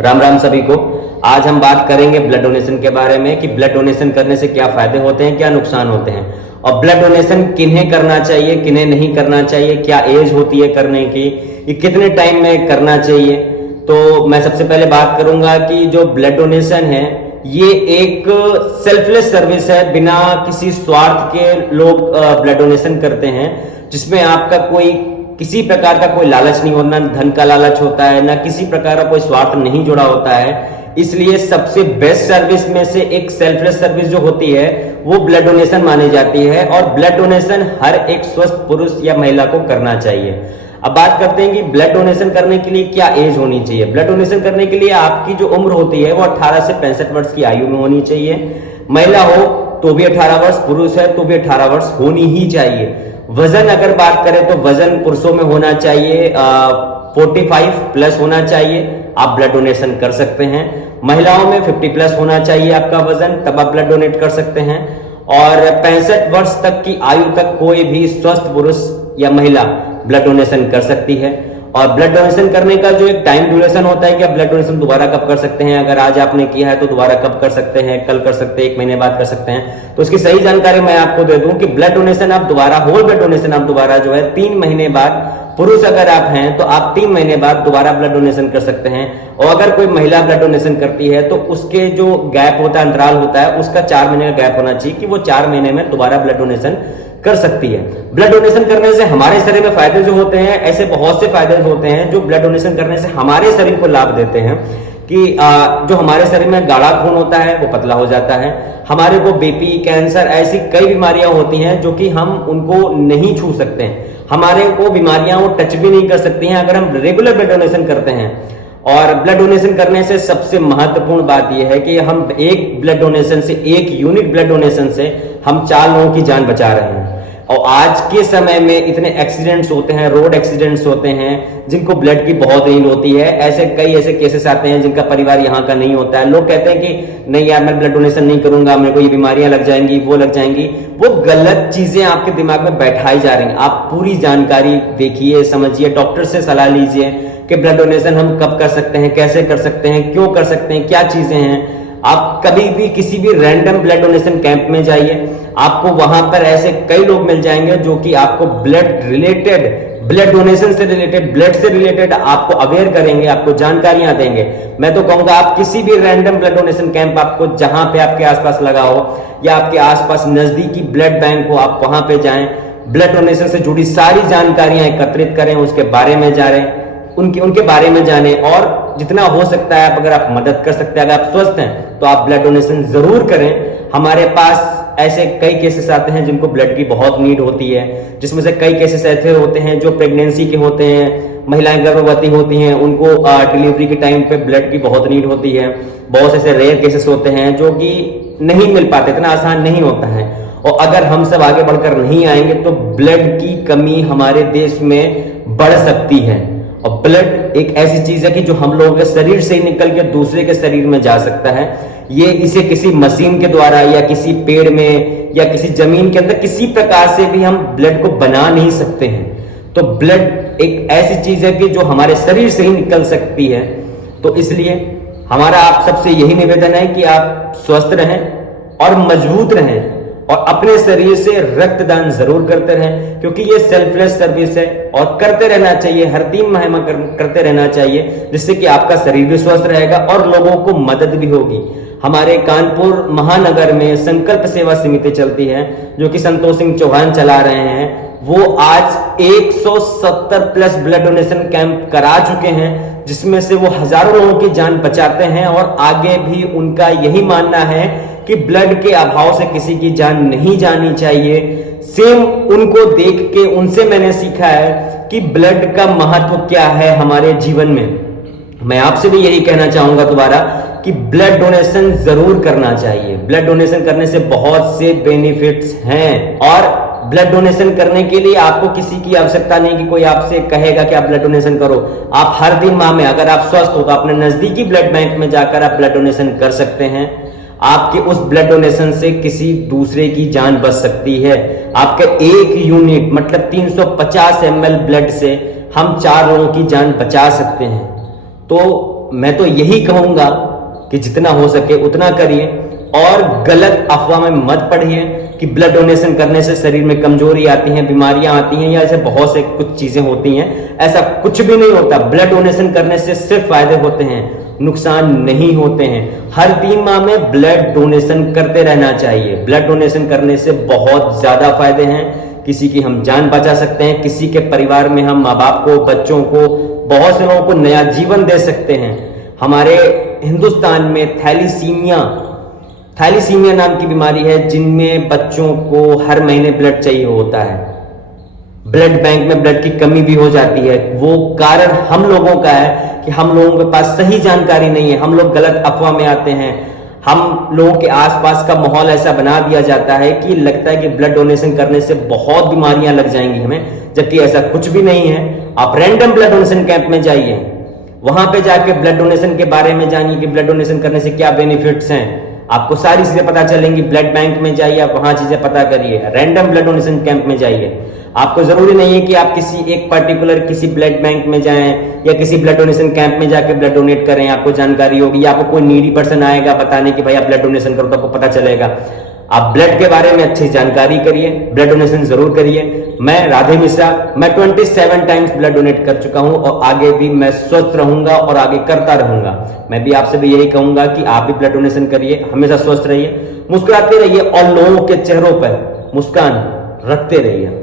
राम राम सभी को। आज हम बात करेंगे ब्लड डोनेशन के बारे में कि ब्लड डोनेशन करने से क्या फायदे होते हैं, क्या नुकसान होते हैं और ब्लड डोनेशन किन्हें करना चाहिए, किन्हें नहीं करना चाहिए, क्या एज होती है करने की, ये कितने टाइम में करना चाहिए। तो मैं सबसे पहले बात करूंगा कि जो ब्लड डोनेशन है ये एक सेल्फलेस सर्विस है, बिना किसी स्वार्थ के लोग ब्लड डोनेशन करते हैं, जिसमें आपका कोई किसी प्रकार का कोई लालच नहीं होता, ना धन का लालच होता है, ना किसी प्रकार का कोई स्वार्थ नहीं जुड़ा होता है। इसलिए सबसे बेस्ट सर्विस में से एक सेल्फलेस सर्विस जो होती है वो ब्लड डोनेशन मानी जाती है और ब्लड डोनेशन हर एक स्वस्थ पुरुष या महिला को करना चाहिए। अब बात करते हैं कि ब्लड डोनेशन करने के लिए क्या एज होनी चाहिए। ब्लड डोनेशन करने के लिए आपकी जो उम्र होती है वो 18 से 65 वर्ष की आयु में होनी चाहिए। महिला हो तो भी 18 वर्ष, पुरुष है तो भी 18 वर्ष होनी ही चाहिए। वजन अगर बात करें तो वजन पुरुषों में होना चाहिए 45 प्लस होना चाहिए, आप ब्लड डोनेशन कर सकते हैं। महिलाओं में 50 प्लस होना चाहिए आपका वजन, तब आप ब्लड डोनेट कर सकते हैं। और 65 वर्ष तक की आयु तक कोई भी स्वस्थ पुरुष या महिला ब्लड डोनेशन कर सकती है। और ब्लड डोनेशन करने का जो एक टाइम ड्यूरेशन होता है कि आप ब्लड डोनेशन दोबारा कब कर सकते हैं, अगर आज आपने किया है तो दोबारा कब कर सकते हैं, कल कर सकते हैं, 1 महीने बाद कर सकते हैं, तो उसकी सही जानकारी मैं आपको दे दूं कि ब्लड डोनेशन आप दोबारा, होल ब्लड डोनेशन आप दोबारा जो है 3 महीने बाद, पुरुष अगर आप हैं तो आप 3 महीने बाद दोबारा ब्लड डोनेशन कर सकते हैं। और अगर कोई महिला ब्लड डोनेशन करती है तो उसके जो गैप होता है, अंतराल होता है, उसका 4 महीने का गैप होना चाहिए कि वो 4 महीने में दोबारा ब्लड डोनेशन कर सकती है। ब्लड डोनेशन करने से हमारे शरीर में फायदे जो होते हैं, ऐसे बहुत से फायदे होते हैं जो ब्लड डोनेशन करने से हमारे शरीर को लाभ देते हैं कि जो हमारे शरीर में गाढ़ा खून होता है वो पतला हो जाता है। हमारे को बीपी, कैंसर, ऐसी कई बीमारियां होती हैं जो कि हम उनको नहीं छू सकते हैं, हमारे को बीमारियां वो टच भी नहीं कर सकती हैं अगर हम रेगुलर ब्लड डोनेशन करते हैं। और ब्लड डोनेशन करने से सबसे महत्वपूर्ण बात यह है कि हम एक ब्लड डोनेशन से, एक यूनिट ब्लड डोनेशन से हम 4 लोगों की जान बचा रहे हैं। और आज के समय में इतने एक्सीडेंट्स होते हैं, रोड एक्सीडेंट्स होते हैं जिनको ब्लड की बहुत नीड होती है। ऐसे कई ऐसे केसेस आते हैं जिनका परिवार यहाँ का नहीं होता है। लोग कहते हैं कि नहीं यार मैं ब्लड डोनेशन नहीं करूंगा, मेरे को ये बीमारियां लग जाएंगी, वो लग जाएंगी। वो गलत चीजें आपके दिमाग में बैठाई जा रही हैं। आप पूरी जानकारी देखिए, समझिए, डॉक्टर से सलाह लीजिए कि ब्लड डोनेशन हम कब कर सकते हैं, कैसे कर सकते हैं, क्यों कर सकते हैं, क्या चीजें हैं। आप कभी भी किसी भी रैंडम ब्लड डोनेशन कैंप में जाइए, आपको वहां पर ऐसे कई लोग मिल जाएंगे जो कि आपको ब्लड रिलेटेड, ब्लड डोनेशन से रिलेटेड, ब्लड से रिलेटेड आपको अवेयर करेंगे, आपको जानकारियां देंगे। मैं तो कहूंगा आप किसी भी रैंडम ब्लड डोनेशन कैंप आपको जहां पे आपके आसपास लगा हो या आपके आसपास नजदीकी ब्लड बैंक हो, आप वहां पे जाएं, ब्लड डोनेशन से जुड़ी सारी जानकारियां एकत्रित करें, उसके बारे में जानें, उनके बारे में जाने। और जितना हो सकता है अगर आप मदद कर सकते हैं, अगर आप स्वस्थ हैं तो आप ब्लड डोनेशन जरूर करें। हमारे पास ऐसे कई केसेस आते हैं जिनको ब्लड की बहुत नीड होती है, जिसमें से कई केसेस ऐसे होते हैं जो प्रेगनेंसी के होते हैं, महिलाएं गर्भवती होती हैं, उनको डिलीवरी के टाइम पे ब्लड की बहुत नीड होती है। बहुत ऐसे रेयर केसेस होते हैं जो कि नहीं मिल पाते, इतना आसान नहीं होता है। और अगर हम सब आगे बढ़कर नहीं आएंगे तो ब्लड की कमी हमारे देश में बढ़ सकती है। और ब्लड एक ऐसी चीज है कि जो हम लोगों के शरीर से ही निकल के दूसरे के शरीर में जा सकता है। इसे किसी मशीन के द्वारा या किसी पेड़ में या किसी जमीन के अंदर किसी प्रकार से भी हम ब्लड को बना नहीं सकते हैं। तो ब्लड एक ऐसी चीज है कि जो हमारे शरीर से ही निकल सकती है। तो इसलिए हमारा आप सबसे यही निवेदन है कि आप स्वस्थ रहें और मजबूत रहें और अपने शरीर से रक्तदान जरूर करते रहें, क्योंकि ये सेल्फलेस सर्विस है और करते रहना चाहिए, हर 3 माह में करते रहना चाहिए, जिससे कि आपका शरीर भी स्वस्थ रहेगा और लोगों को मदद भी होगी। हमारे कानपुर महानगर में संकल्प सेवा समिति चलती है जो कि संतोष सिंह चौहान चला रहे हैं। वो आज 170 प्लस ब्लड डोनेशन कैंप करा चुके हैं, जिसमें से वो हजारों लोगों की जान बचाते हैं। और आगे भी उनका यही मानना है कि ब्लड के अभाव से किसी की जान नहीं जानी चाहिए। सेम उनको देख के उनसे मैंने सीखा है कि ब्लड का महत्व क्या है हमारे जीवन में। मैं आपसे भी यही कहना चाहूंगा दोबारा कि ब्लड डोनेशन जरूर करना चाहिए। ब्लड डोनेशन करने से बहुत से बेनिफिट्स हैं और ब्लड डोनेशन करने के लिए आपको किसी की आवश्यकता नहीं कि कोई आपसे कहेगा कि आप ब्लड डोनेशन करो। आप हर 3 माह में अगर आप स्वस्थ हो तो अपने नजदीकी ब्लड बैंक में जाकर आप ब्लड डोनेशन कर सकते हैं। आपके उस ब्लड डोनेशन से किसी दूसरे की जान बच सकती है। आपके 1 यूनिट मतलब 350 ml ब्लड से हम 4 लोगों की जान बचा सकते हैं। तो मैं तो यही कहूंगा कि जितना हो सके उतना करिए और गलत अफवाह में मत पढ़िए कि ब्लड डोनेशन करने से शरीर में कमजोरी आती है, बीमारियां आती हैं या ऐसे बहुत से कुछ चीजें होती हैं। ऐसा कुछ भी नहीं होता। ब्लड डोनेशन करने से सिर्फ फायदे होते हैं, नुकसान नहीं होते हैं। हर 3 माह में ब्लड डोनेशन करते रहना चाहिए। ब्लड डोनेशन करने से बहुत ज्यादा फायदे हैं। किसी की हम जान बचा सकते हैं, किसी के परिवार में हम माँ बाप को, बच्चों को, बहुत से लोगों को नया जीवन दे सकते हैं। हमारे हिंदुस्तान में थैलीसीमिया नाम की बीमारी है, जिनमें बच्चों को हर महीने ब्लड चाहिए होता है। ब्लड बैंक में ब्लड की कमी भी हो जाती है। वो कारण हम लोगों का है कि हम लोगों के पास सही जानकारी नहीं है। हम लोग गलत अफवाह में आते हैं। हम लोगों के आसपास का माहौल ऐसा बना दिया जाता है कि लगता है कि ब्लड डोनेशन करने से बहुत बीमारियां लग जाएंगी हमें, जबकि ऐसा कुछ भी नहीं है। आप रैंडम ब्लड डोनेशन कैंप में जाइए, वहां पे जाके ब्लड डोनेशन के बारे में जानिए कि ब्लड डोनेशन करने से क्या बेनिफिट्स हैं। आपको सारी चीजें पता चलेंगी। ब्लड बैंक में जाइए, आप वहां चीजें पता करिए। रैंडम ब्लड डोनेशन कैंप में जाइए। आपको जरूरी नहीं है कि आप किसी एक पर्टिकुलर किसी ब्लड बैंक में जाएं या किसी ब्लड डोनेशन कैंप में जाके ब्लड डोनेट करें। आपको जानकारी होगी या आपको कोई नीडी पर्सन आएगा बताने कि भाई आप ब्लड डोनेशन करो, तो आपको पता चलेगा। आप ब्लड के बारे में अच्छी जानकारी करिए, ब्लड डोनेशन जरूर करिए। मैं राधे मिश्रा, मैं 27 टाइम्स ब्लड डोनेट कर चुका हूं और आगे भी मैं स्वस्थ रहूंगा और आगे करता रहूंगा। मैं भी आपसे भी यही कहूंगा कि आप भी ब्लड डोनेशन करिए, हमेशा स्वस्थ रहिए, मुस्कुराते रहिए और लोगों के चेहरों पर मुस्कान रखते रहिए।